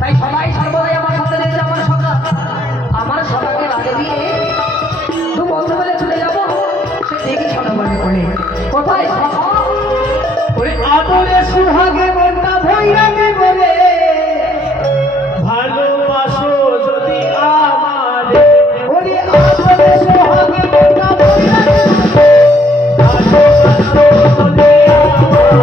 তাই সবাই সর্বদাই আমার সাথে রয়েছে আমার সবাইকে আগে দিয়ে দু বন্ধু মিলে চলে যাবো সে দেখি সনবনে বলে কোথায় ওরে আদরে সুহাগে মনটা ভৈরামি বলে ভালোবাসো যদি আমারে ওরে আদরে সুহাগে মনটা ভৈরামি ভালোবাসো যদি আমারে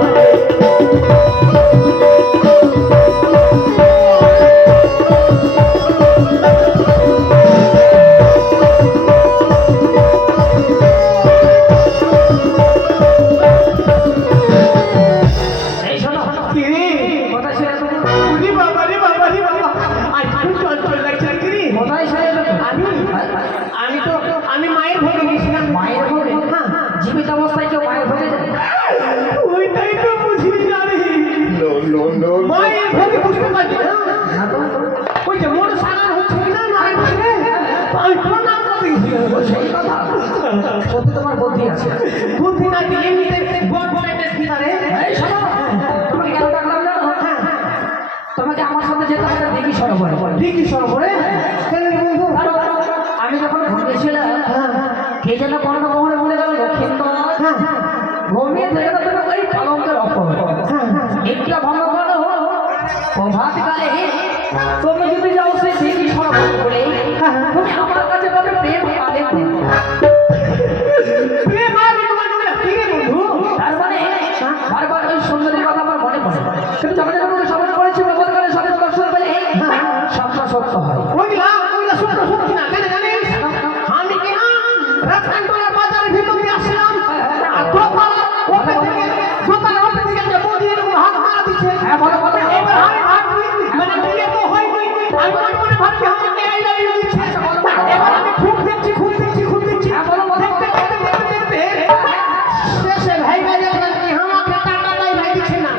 আমি মায়ের ভোগে গেছিলাম। মায়ের ভোগে? জীবিত অবস্থায় কেউ মায়ের ভোগে যায়? ওইটাই তো বুঝিনি জানি। মায়ের ভোগে বুঝতে পারছি না। ওই যে মন সারার হচ্ছে না মায়ের ভোগে, আমি প্রণাম করতে গেছিলাম। সেই কথা সত্যি তোমার বুদ্ধি আছে। বুদ্ধি না কি এমনিতে বড় বড় একটা ভিতরে এই শোনো, তোমাকে কেন ডাকলাম জানো? তোমাকে আমার সাথে যেতে হবে দিঘি সরোবরে। দিঘি সরোবরে? কেন বন্ধু? আমি যখন ঘুমিয়েছিলাম কে যেন কোনো মোহরে বলে গেল লক্ষ্মীন্দর ঘুমিয়ে থেকে তো তুমি ওই পালঙ্কের অপর একটা ভালো করো প্রভাত কালে তুমি যদি যাও সেই দিঘি সরোবর বলে তুমি আমার কাছে পাবে প্রেম আলে প্রেম আলে কি রে বন্ধু? তার মানে বারবার ওই সুন্দরীর কথা আমার মনে পড়ে কিন্তু যখন যখন স্মরণ করেছি প্রভাত কালে সবে দর্শন পেলে স্বপ্ন সত্য হয়। ওইগুলা সত্য সত্যি না কেন জানিস? আমি কি না রাজকান্তলার বাজারের ভিতর দিয়ে আসলাম আর দোতলা ওপরে থেকে দোতলা ওপরে থেকে যে বদির হাত মারা দিচ্ছে। হ্যাঁ বলো বলো। এবার আমি ভাবছি মানে বিয়ে তো হয়নি, আমি মনে ভাবছি আমাকে আই লাভ ইউ দিচ্ছে। এবার আমি খুব দেখছি হ্যাঁ বলো বলো। দেখতে শেষে ভাই ভাই আমাকে টাকা লাই ভাই দিচ্ছে না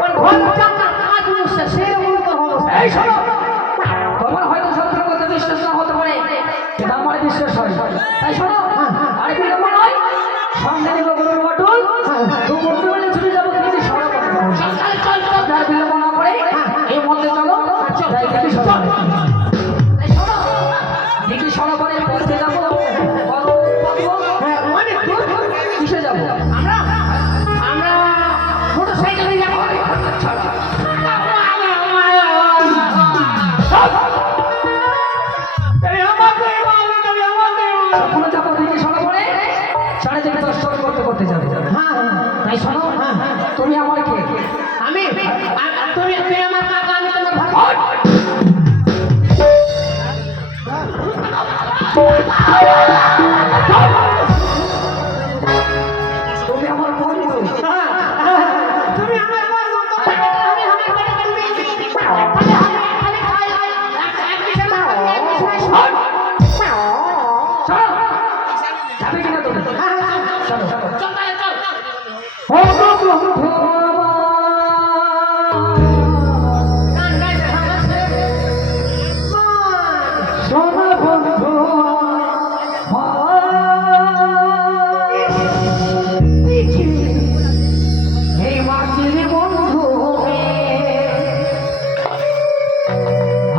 কোন ঘর চাকা কাজ মুছে সে মূলত হলো। এই শোনো, তোমার হয়তো সত্যের কথা বিশ্বাস না হতে পারে কিন্তু আমার বিশ্বাস হয়। তাই শোনো, আর বিলম্ব নয়, সঙ্গে নিব গরুর বাটুল, দু বন্ধু মিলে ছুটে যাবো দিঘি সরোবরে। আর বিলম্ব না করে এই মধ্যে চলো, যাই দিঘি সরোবরে। তাই শোনো, দিঘি সরোবরে পৌঁছে যাবো অনেক দূর কিসে যাবো? আমরা মোটরসাইকেলে যাবো। সকালে যাবো দিঘি সরোবরে, সাড়ে থেকে দর্শন করতে যাবে। তাই শোনো, তুমি আমার কে? আমি তুমি আমার কাকা, আমি তোমার ভাই। তুমি আমার বন্ধু। তুমি আমার বন্ধু, আমি আমার বন্ধু। যাবে কিনা তুমি? চলো চল ও বন্ধু গান গাইতে ভালোবাসে সোনা বন্ধু এই মাটির বন্ধু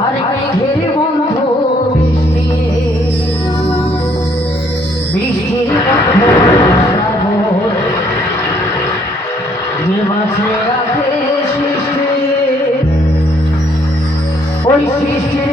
আর মেঘের বন্ধু বৃষ্টির যে মাসে রাখে সৃষ্টি ওই সৃষ্টির